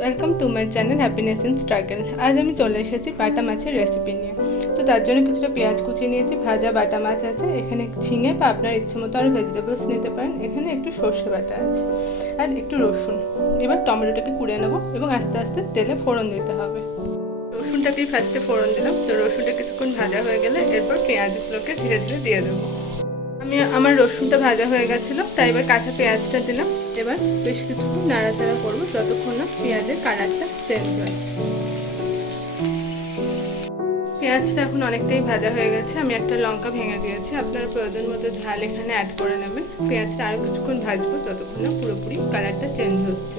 Welcome to my channel happiness in struggle. আজ আমি চলে এসেছি বাটা মাছের রেসিপি নিয়ে। তো তার জন্য কিছুটা পেঁয়াজ কুচিয়ে নিয়েছি, ভাজা বাটা মাছ আছে, এখানে ঝিঙে বা আপনার ইচ্ছে মতো আরও ভেজিটেবলস নিতে পারেন, এখানে একটু সর্ষে বাটা আছে আর একটু রসুন। এবার টমেটোটাকে কুড়িয়ে নেবো এবং আস্তে আস্তে তেলে ফোড়ন দিতে হবে। রসুনটাকেই ফার্স্টে ফোড়ন দিলাম। তো রসুনটা কিছুক্ষণ ভাজা হয়ে গেলে এরপর পেঁয়াজগুলোকে ধীরে ধীরে দিয়ে দেবো। আমার রসুনটা ভাজা হয়ে গেছিলো, তাই এবার কাঁচা পেঁয়াজটা দিলাম। এবার বেশ কিছুক্ষণ নাড়াচাড়া করবো যতক্ষণ না পেঁয়াজের কালারটা চেঞ্জ হয়। পেঁয়াজটা এখন অনেকটাই ভাজা হয়ে গেছে, আমি একটা লঙ্কা ভেঙে দিয়েছি। আপনারা প্রয়োজন মতো ঝাল এখানে অ্যাড করে নেবেন। পেঁয়াজটা আরও কিছুক্ষণ ভাজবো যতক্ষণ না পুরোপুরি কালারটা চেঞ্জ হচ্ছে।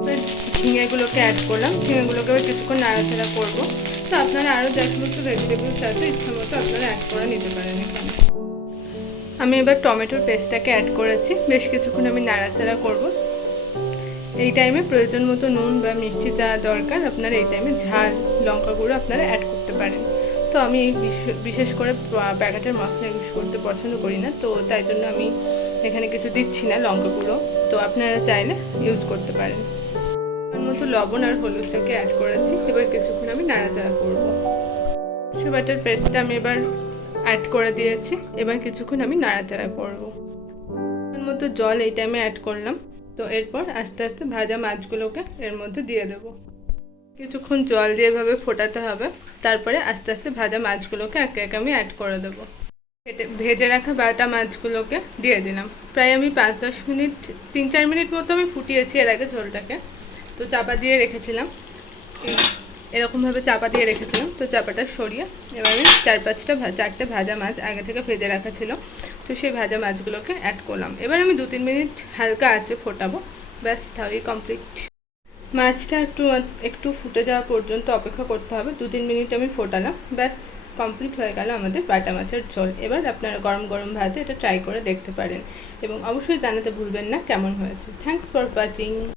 এবার ঝিঙেগুলোকে অ্যাড করলাম, ঝিঙেগুলোকে এবার কিছুক্ষণ নাড়াচাড়া করবো। তো আপনারা আরও যা সমস্ত ভেজিটেবলস আছে ইচ্ছা মতো আপনারা অ্যাড করে নিতে পারেন এখানে। আমি এবার টমেটোর পেস্টটাকে অ্যাড করেছি, বেশ কিছুক্ষণ আমি নাড়াচাড়া করব। এই টাইমে প্রয়োজন মতো নুন বা মিষ্টি যা দরকার আপনারা এই টাইমে ঝাল লঙ্কা গুঁড়ো আপনারা অ্যাড করতে পারেন। তো আমি বিশেষ করে প্যাকেটের মশলা ইউজ করতে পছন্দ করি না, তো তাই জন্য আমি এখানে কিছু দিচ্ছি না লঙ্কা গুঁড়ো। তো আপনারা চাইলে ইউজ করতে পারেন। তার মতো লবণ আর হলুদটাকে অ্যাড করেছি, এবার কিছুক্ষণ আমি নাড়াচাড়া করবো। সে বাটার পেস্টটা আমি এবার অ্যাড করে দিয়েছি, এবার কিছুক্ষণ আমি নাড়াচাড়া করব। এর মতো জল এই টাইমে অ্যাড করলাম। তো এরপর আস্তে আস্তে ভাজা মাছগুলোকে এর মধ্যে দিয়ে দেব। কিছুক্ষণ জল দিয়ে এভাবে ফোটাতে হবে, তারপরে আস্তে আস্তে ভাজা মাছগুলোকে একে একে আমি অ্যাড করে দেবো। ভেজে রাখা বাটা মাছগুলোকে দিয়ে দিলাম। প্রায় আমি 5-10 মিনিট 3-4 মিনিট মতো আমি ফুটিয়েছি এর আগে ঝোলটাকে। তো চাপা দিয়ে রেখেছিলাম, এরকমভাবে চাপা দিয়ে রেখেছিলাম। তো চাপাটা সরিয়ে এবার আমি 4-5টা ভাজা মাছ আগে থেকে ভেজে রাখা ছিল, তো সেই ভাজা মাছগুলোকে অ্যাড করলাম। এবার আমি 2-3 মিনিট হালকা আঁচে ফোটাবো, ব্যাস তাহলেই কমপ্লিট। মাছটা একটু ফুটে যাওয়া পর্যন্ত অপেক্ষা করতে হবে। 2-3 মিনিট আমি ফোটালাম, ব্যাস কমপ্লিট হয়ে গেল আমাদের বাটা মাছের ঝোল। এবার আপনারা গরম গরম ভাতে এটা ট্রাই করে দেখতে পারেন এবং অবশ্যই জানাতে ভুলবেন না কেমন হয়েছে। Thanks for watching.